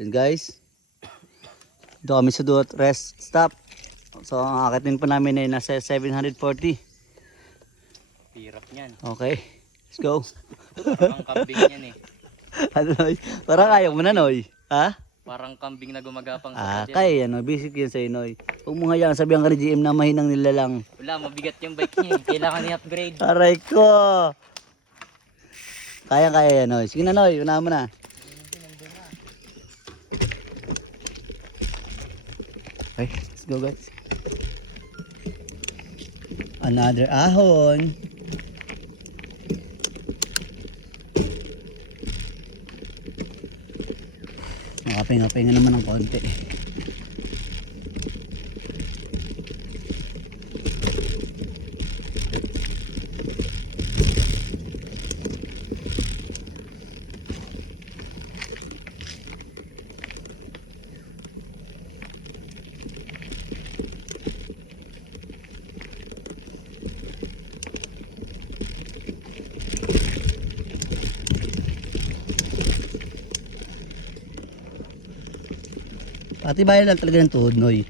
Yun guys. Dito kami sa Duot Rest Stop. So ang akitin po namin ay nasa 740. Hirap niyan. Okay. Let's go. Parang kambing yan eh. Ano Noy? Parang ayaw mo na Noy. Ha? Parang kambing na gumagapang sa pader. Kaya ano, basic yun sa'yo Noy. Huwag mo nga yan, sabihan ka ni GM na mahinang nila lang. Wala, mabigat yung bike niya eh. Kailangan i-upgrade. Aray ko. Kaya yan Noy. Sige na Noy, unahan mo na. Okay, let's go guys. Another ahon. Makapahinga-pahinga naman ng konti. Pati bayan lang talaga ng tuhod, Noy.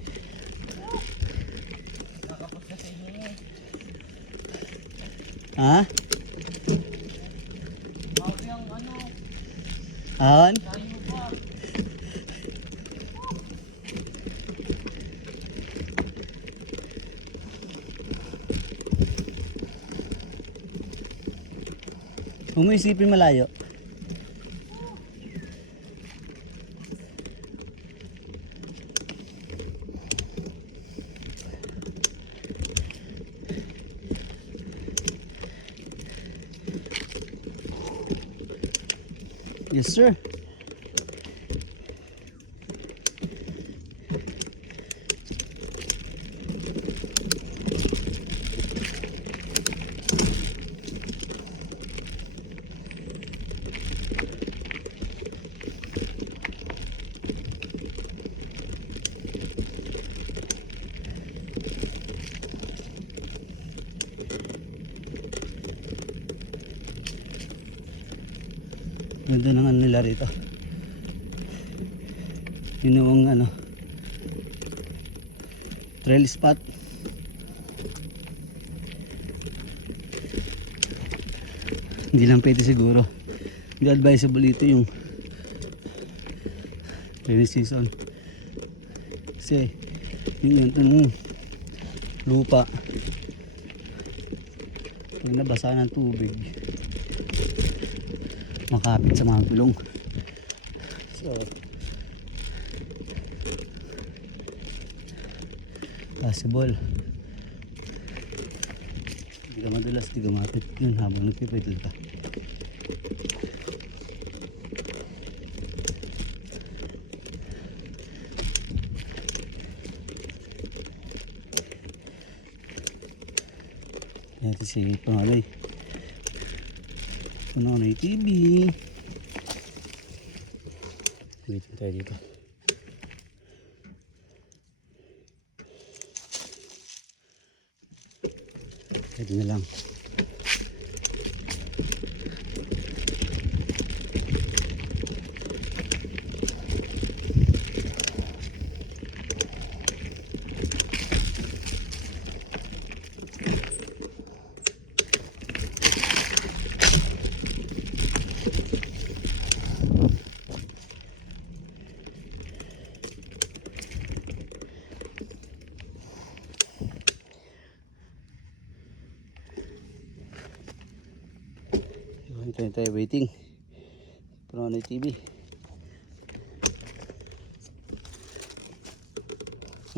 Ha? Ahon? Kung mo isipin malayo. Yes, sir. Ganda ng ano nila rito. Yun yung ano, trail spot. Hindi lang pwede siguro. Hindi advisable ito yung rainy season. Kasi yung ganitong lupa pag nabasa ng tubig makapit sa mga gulong. So possible hindi ka madulas, hindi ka mapit yun habang nagpipidal ka. Ito si Pangalay Pangalay TV. Wait tayo dito. Pwede na lang. Tayo waiting. Pangalay TV.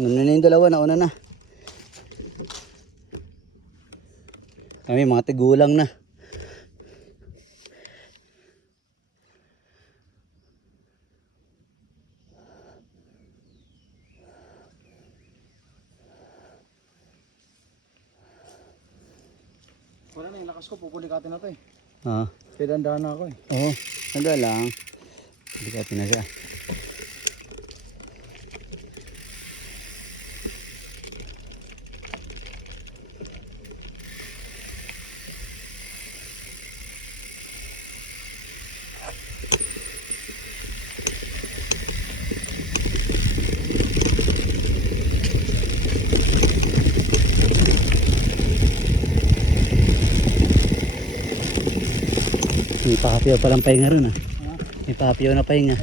Una na yung dalawa, nauna na. Kami mga tigulang na. Wala na yung lakas ko, pupulikatin na to eh. Ah. Kaya dandahan na ako eh. Oo, nanda lang. Hindi ka pinasa. May pahapiyaw palang pahinga ron ah. May pahapiyaw na pahinga.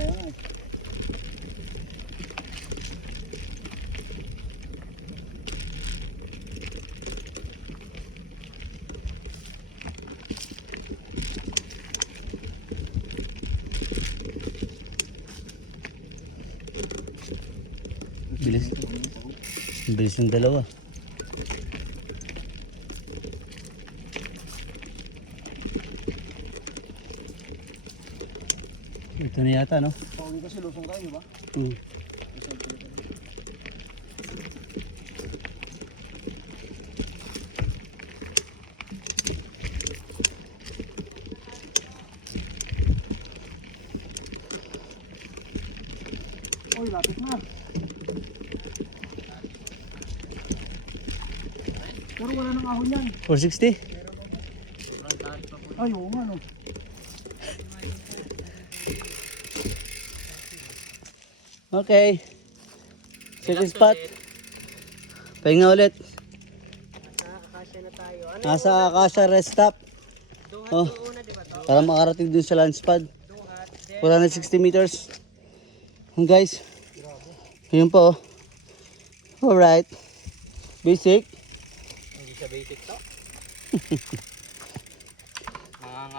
Bilis. Bilis ng dalawa. Ito na yata, no? Pauwi kasi lusong tayo, di ba? Hmm. Uy, lapit na. Pero wala nang ahon yan. 460? Ay, oo nga, no. Okay. Second spot. Pahinga ulit. Nasa Akasha rest stop. Oh, para makarating dun sa launch pad. 460 meters. Guys. Yun po. Alright. Basic. Hindi siya basic to.